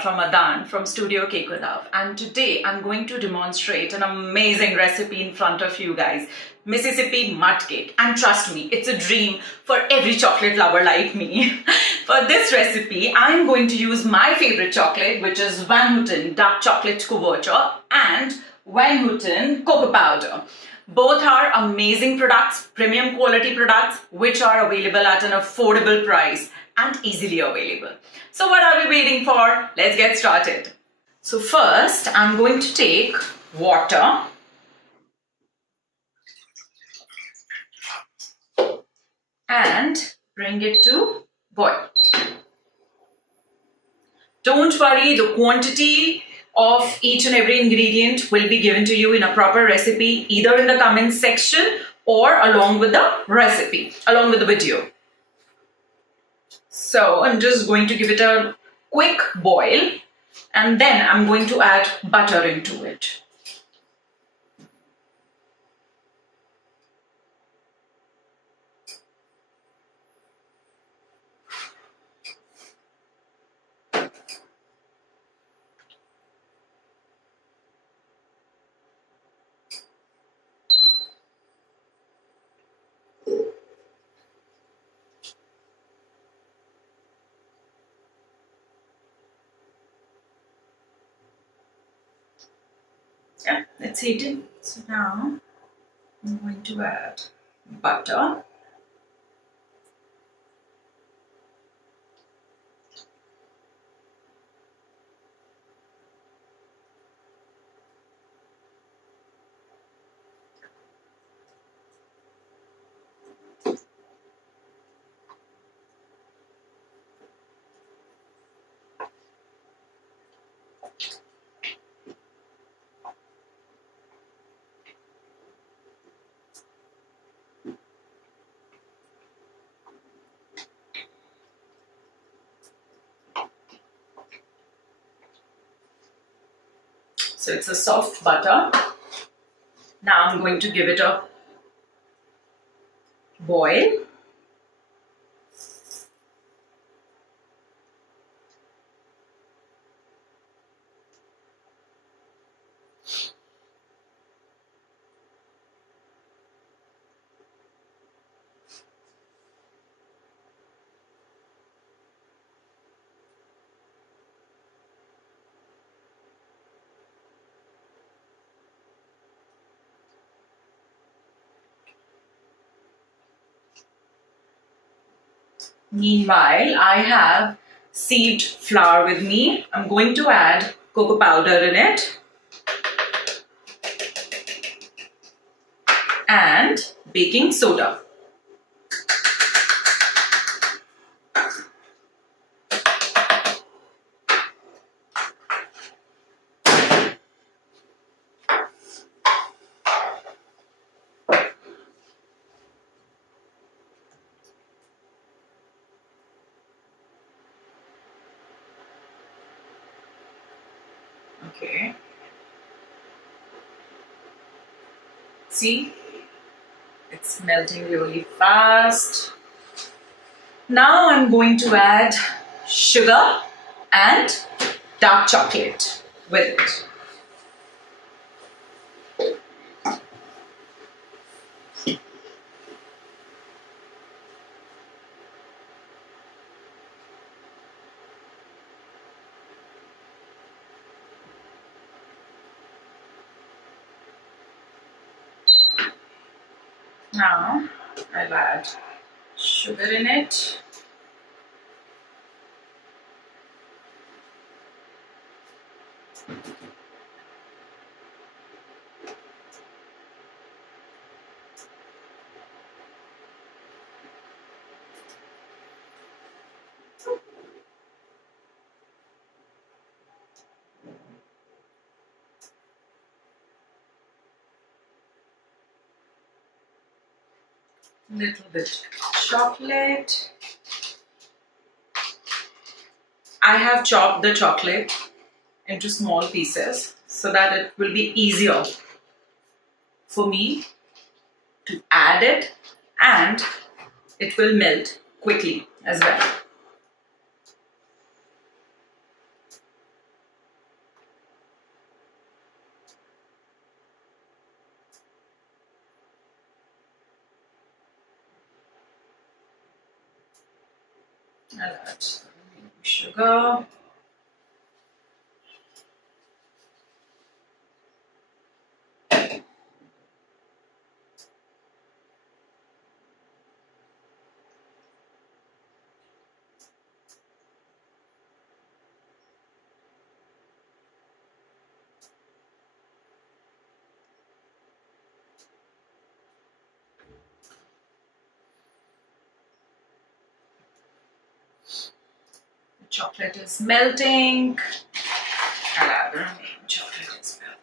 Kwatra from Studio Cake with Love, and today I'm going to demonstrate an amazing recipe in front of you guys, Mississippi mud cake. And trust me, it's a dream for every chocolate lover like me. For this recipe, I'm going to use my favorite chocolate, which is Van Houten dark chocolate Kwatra and Van Houten cocoa powder. Both are amazing products, premium quality products, which are available at an affordable price and easily available. So what are we waiting for? Let's get started. So first, I'm going to take water and bring it to boil. Don't worry, the quantity of each and every ingredient will be given to you in a proper recipe, either in the comment section or along with the recipe, along with the video. So I'm just going to give it a quick boil and then I'm going to add butter into it. Yeah, it's heating. So now I'm going to add butter. So it's a soft butter. Now I'm going to give it a boil. Meanwhile, I have sieved flour with me. I'm going to add cocoa powder in it and baking soda. Okay. See, it's melting really fast. Now I'm going to add sugar and dark chocolate with it. Now I'll add sugar in it. Little bit chocolate. I have chopped the chocolate into small pieces so that it will be easier for me to add it and it will melt quickly as well. I'll add sugar. The chocolate is melting. I'll add the remaining chocolate as well.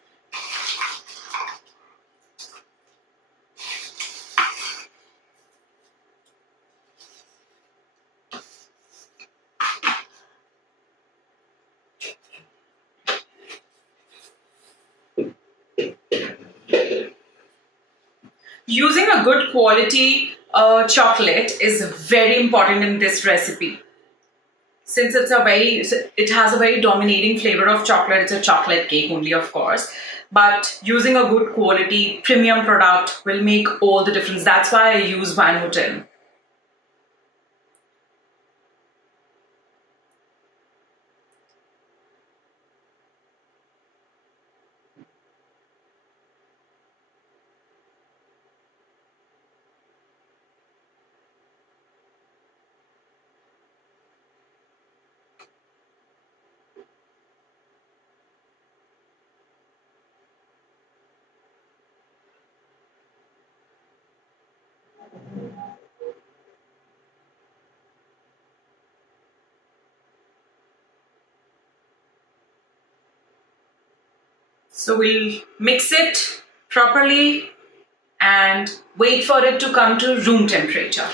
Using a good quality chocolate is very important in this recipe. Since it has a very dominating flavor of chocolate, it's a chocolate cake only, of course. But using a good quality premium product will make all the difference. That's why I use Van Houten. So we'll mix it properly and wait for it to come to room temperature.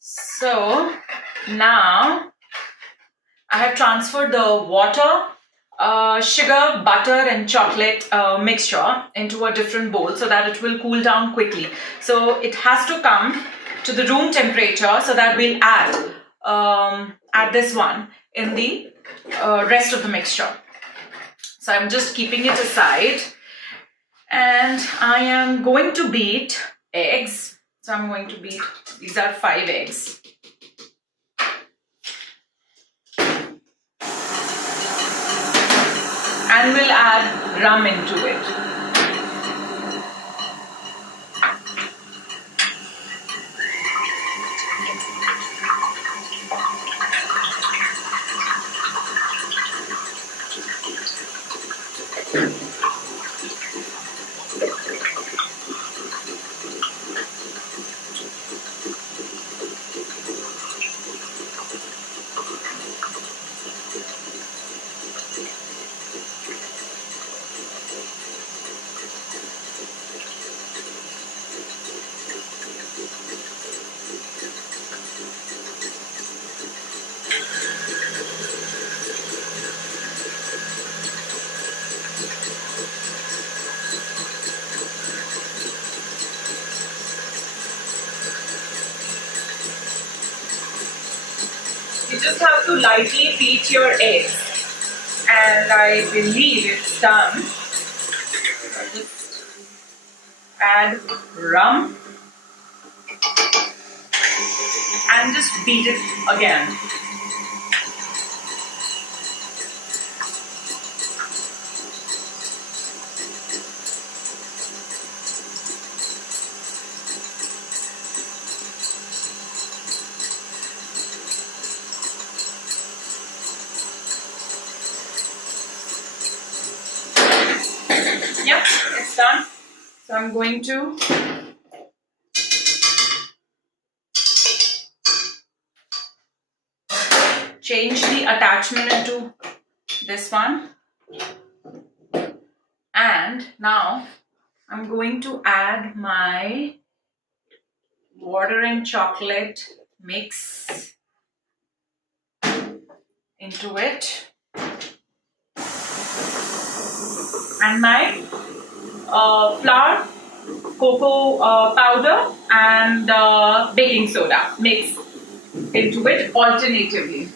So now I have transferred the water, sugar, butter and chocolate mixture into a different bowl so that it will cool down quickly. So it has to come to the room temperature so that we'll add this one in the rest of the mixture. So I'm just keeping it aside and I am going to beat eggs. So I'm going to beat, these are 5 eggs. And we'll add rum into it. You just have to lightly beat your eggs, and I believe it's done. Just add rum and just beat it again. Yep, it's done. So I'm going to change the attachment into this one. And now I'm going to add my water and chocolate mix into it. And my flour, cocoa powder and baking soda mix into it alternatively.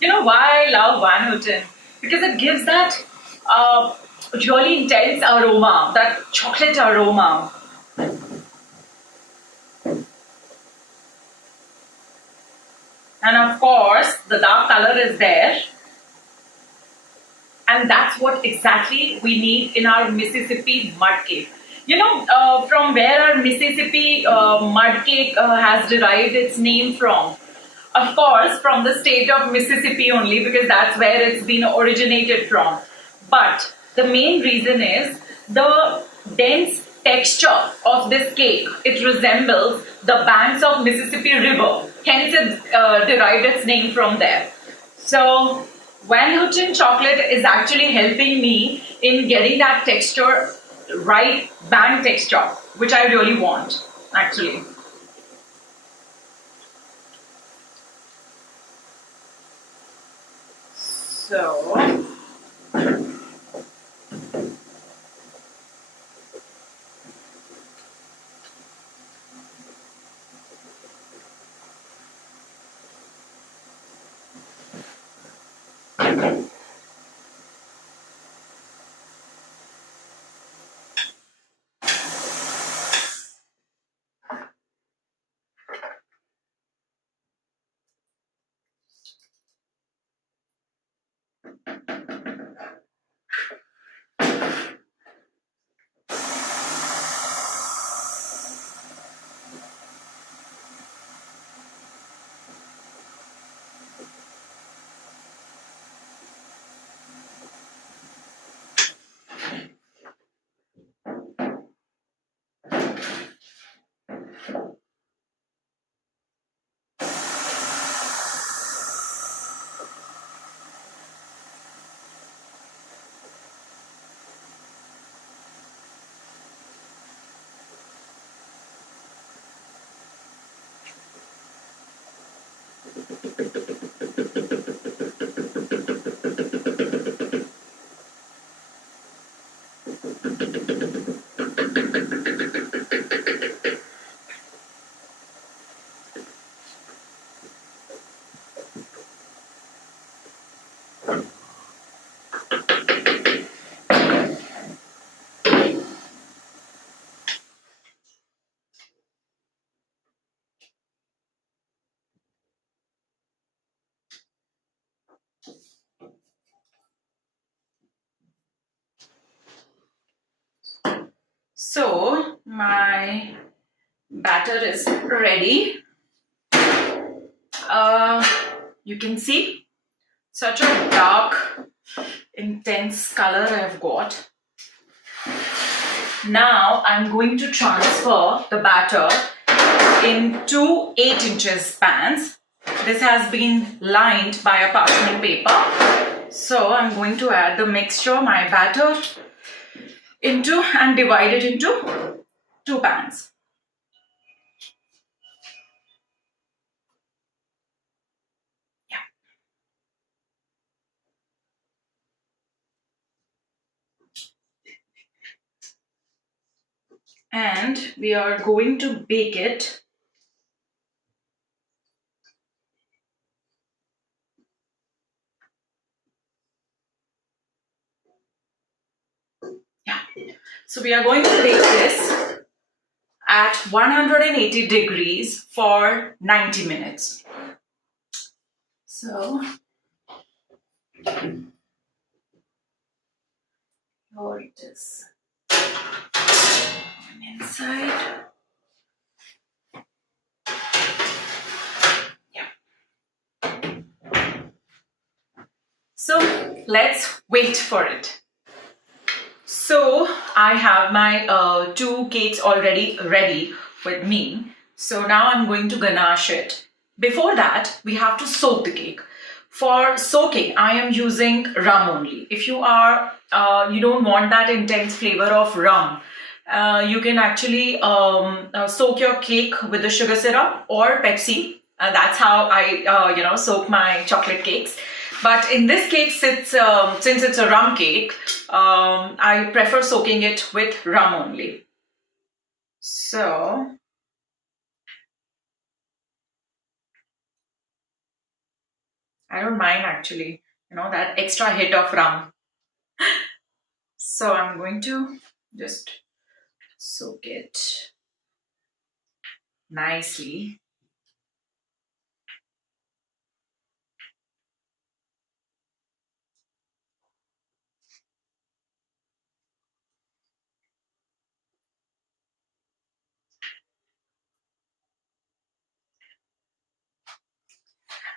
You know why I love Van Houten? Because it gives that uh, really intense aroma, that chocolate aroma. And of course, the dark color is there. And that's what exactly we need in our Mississippi mud cake. You know, from where our Mississippi mud cake has derived its name from. Of course, from the state of Mississippi only, because that's where it's been originated from. But the main reason is the dense texture of this cake. It resembles the banks of Mississippi River. Hence, it derived its name from there. So, Van Houten chocolate is actually helping me in getting that texture right, band texture, which I really want, actually. So, my batter is ready. Uh, you can see such a dark, intense color I've got. Now I'm going to transfer the batter into 8 inches pans. This has been lined by a parchment paper. So I'm going to add the mixture, my batter, into and divide it into 2 pans. Yeah. And we are going to bake it Yeah. So we are going to bake this at 180 degrees for 90 minutes. So here it is on inside. Yeah. So let's wait for it. So I have my 2 cakes already ready with me. So now I'm going to ganache it. Before that, we have to soak the cake. For soaking, I am using rum only. If you don't want that intense flavor of rum, you can actually soak your cake with the sugar syrup or Pepsi. That's how I, soak my chocolate cakes. But in this cake, since it's a rum cake, I prefer soaking it with rum only. So, I don't mind actually, that extra hit of rum. So I'm going to just soak it nicely.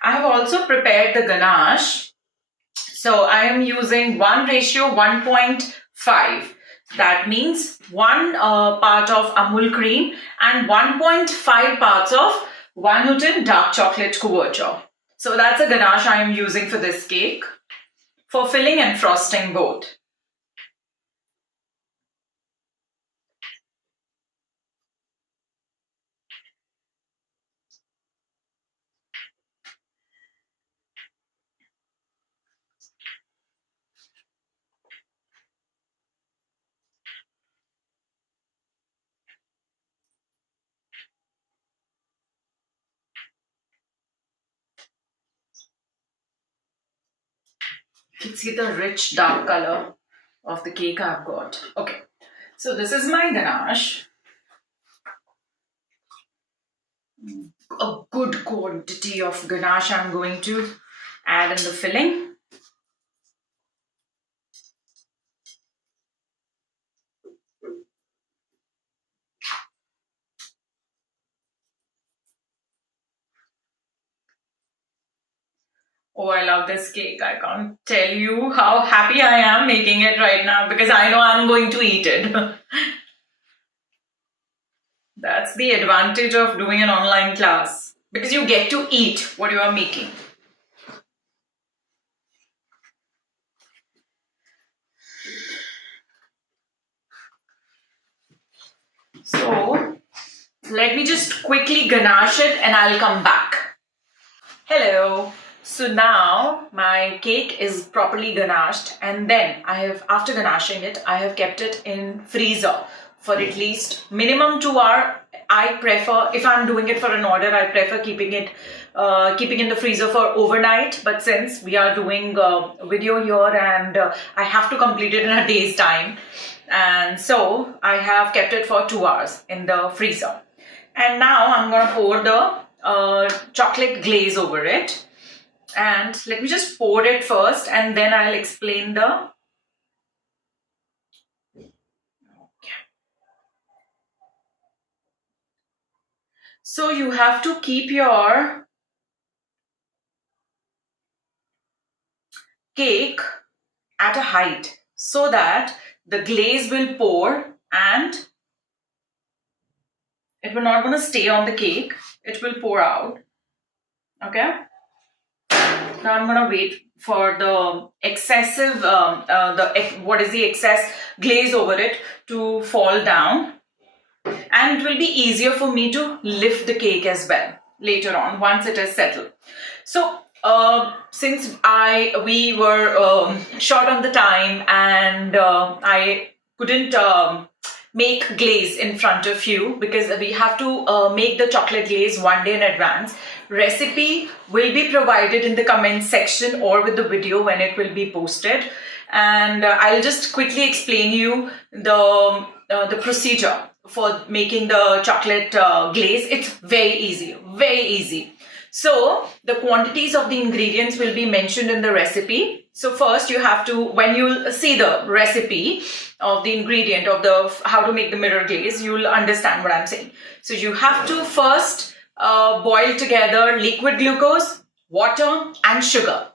I have also prepared the ganache. So I am using 1:1.5. That means one part of Amul cream and 1.5 parts of Van Houten dark chocolate couverture. So that's a ganache I am using for this cake, for filling and frosting both. You can see the rich dark color of the cake I've got. Okay, so this is my ganache. A good quantity of ganache I'm going to add in the filling. Oh, I love this cake. I can't tell you how happy I am making it right now because I know I'm going to eat it. That's the advantage of doing an online class because you get to eat what you are making. So, let me just quickly ganache it and I'll come back. Hello. So now my cake is properly ganached, and then after ganaching it, I have kept it in freezer for at least minimum 2 hours. I prefer, if I'm doing it for an order, I prefer keeping in the freezer for overnight. But since we are doing a video here and I have to complete it in a day's time, and so I have kept it for 2 hours in the freezer. And now I'm gonna pour the chocolate glaze over it. And let me just pour it first and then I'll explain the... So you have to keep your cake at a height so that the glaze will pour and it will not going to stay on the cake. It will pour out. Okay. Now I'm going to wait for the excessive, the excess glaze over it to fall down. And it will be easier for me to lift the cake as well later on once it is settled. So since we were short on the time and I couldn't make glaze in front of you because we have to make the chocolate glaze one day in advance. Recipe will be provided in the comment section or with the video when it will be posted, and I'll just quickly explain you the procedure for making the chocolate glaze. It's very easy, very easy. So the quantities of the ingredients will be mentioned in the recipe. So first you have to, when you see the recipe of the ingredient of the how to make the mirror glaze, you'll understand what I'm saying. So you have to first boil together liquid glucose, water and sugar.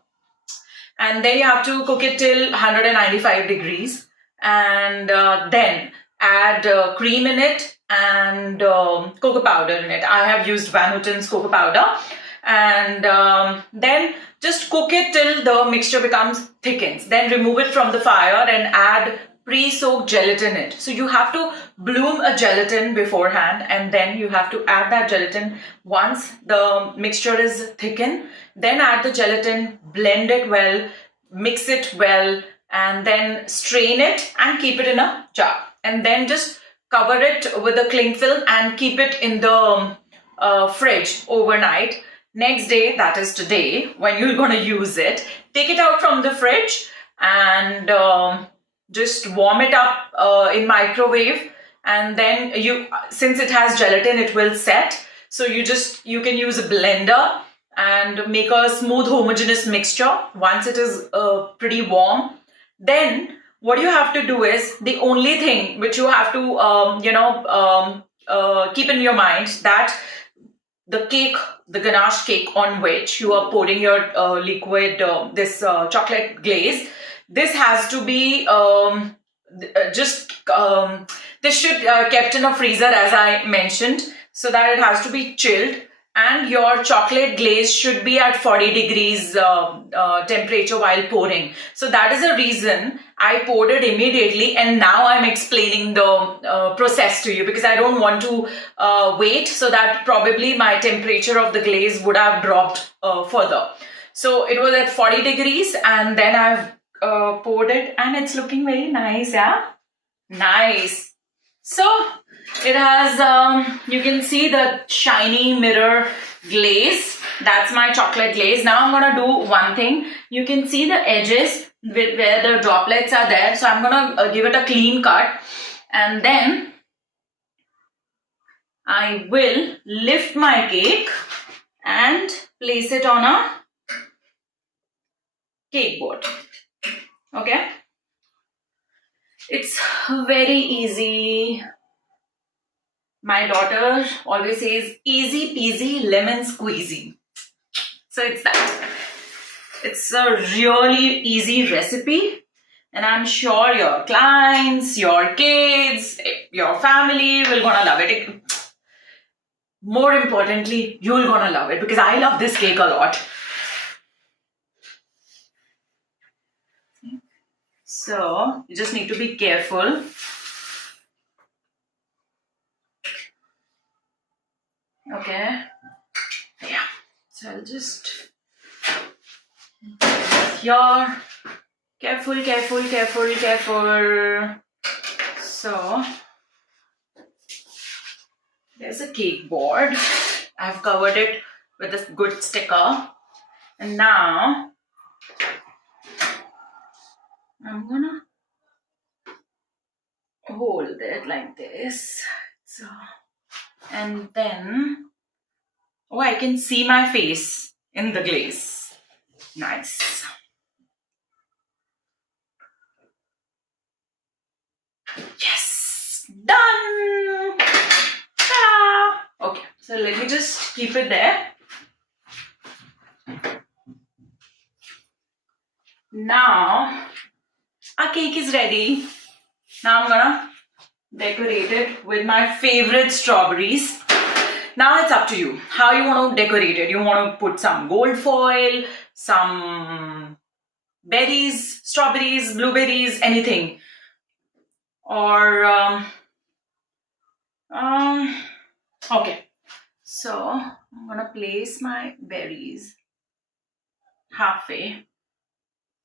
And then you have to cook it till 195 degrees. And then add cream in it and cocoa powder in it. I have used Van Houten's cocoa powder. And then just cook it till the mixture becomes thickens. Then remove it from the fire and add pre-soaked gelatin in it. So you have to bloom a gelatin beforehand and then you have to add that gelatin once the mixture is thickened. Then add the gelatin, blend it well, mix it well, and then strain it and keep it in a jar. And then just cover it with a cling film and keep it in the fridge overnight. Next day, that is today, when you're going to use it, take it out from the fridge and just warm it up in microwave. And then since it has gelatin, it will set. So you can use a blender and make a smooth homogeneous mixture once it is pretty warm. Then what you have to do is, the only thing which you have to keep in your mind, that the cake, the ganache cake on which you are pouring your liquid, this chocolate glaze, this has to be this should kept in a freezer, as I mentioned, so that it has to be chilled, and your chocolate glaze should be at 40 degrees temperature while pouring. So that is the reason I poured it immediately, and now I'm explaining the process to you, because I don't want to wait, so that probably my temperature of the glaze would have dropped further. So it was at 40 degrees, and then I've poured it, and it's looking very nice. Yeah, nice. So it has, you can see the shiny mirror glaze. That's my chocolate glaze. Now I'm gonna do one thing. You can see the edges where the droplets are there. So I'm gonna give it a clean cut, and then I will lift my cake and place it on a cake board. Okay? It's very easy. My daughter always says, easy peasy lemon squeezy. So it's that. It's a really easy recipe, and I'm sure your clients, your kids, your family will gonna love it. More importantly, you're gonna love it, because I love this cake a lot. So you just need to be careful. Okay. Yeah. So I'll just here. Careful, careful, careful, careful. So there's a cake board. I've covered it with a good sticker. And now I'm gonna hold it like this. So, and then, oh, I can see my face in the glaze. Nice. Yes, done. Ta-da! Okay, so let me just keep it there. Now our cake is ready. Now I'm gonna decorate it with my favorite strawberries. Now it's up to you how you want to decorate it. You want to put some gold foil, some berries, strawberries, blueberries, anything. Or okay, so I'm gonna place my berries halfway.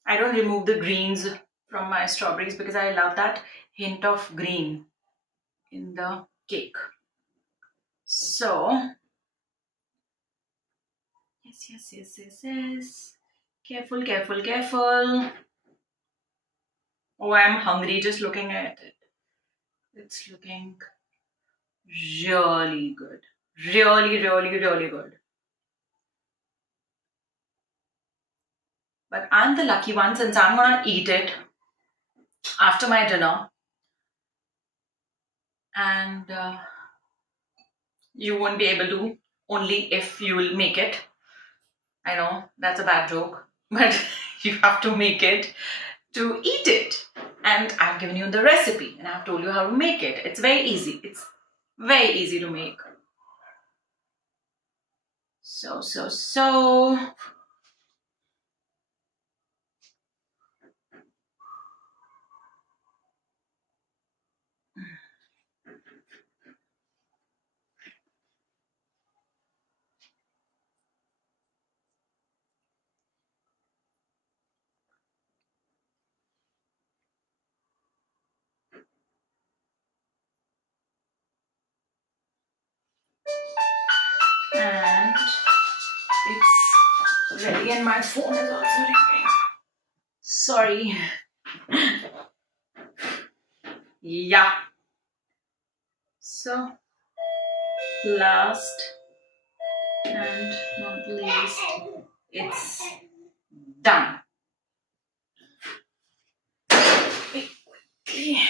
I don't remove the greens from my strawberries because I love that hint of green in the cake. So yes. Careful, careful, careful. Oh, I'm hungry just looking at it. It's looking really good. Really, really, really good. But I'm the lucky one, since I'm gonna eat it after my dinner. And you won't be able to, only if you will make it. I know that's a bad joke, but you have to make it to eat it. And I've given you the recipe and I've told you how to make it. It's very easy. It's very easy to make. So. And ready and my phone is also ringing. Sorry. Yeah. So, last and not least, it's done. Quickly.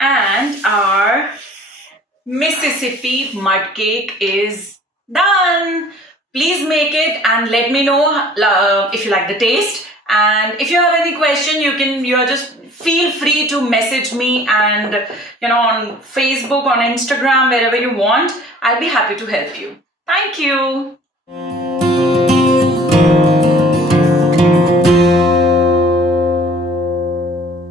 And our Mississippi mud cake is done. Please make it and let me know if you like the taste. And if you have any question, you just feel free to message me and on Facebook, on Instagram, wherever you want. I'll be happy to help you. Thank you.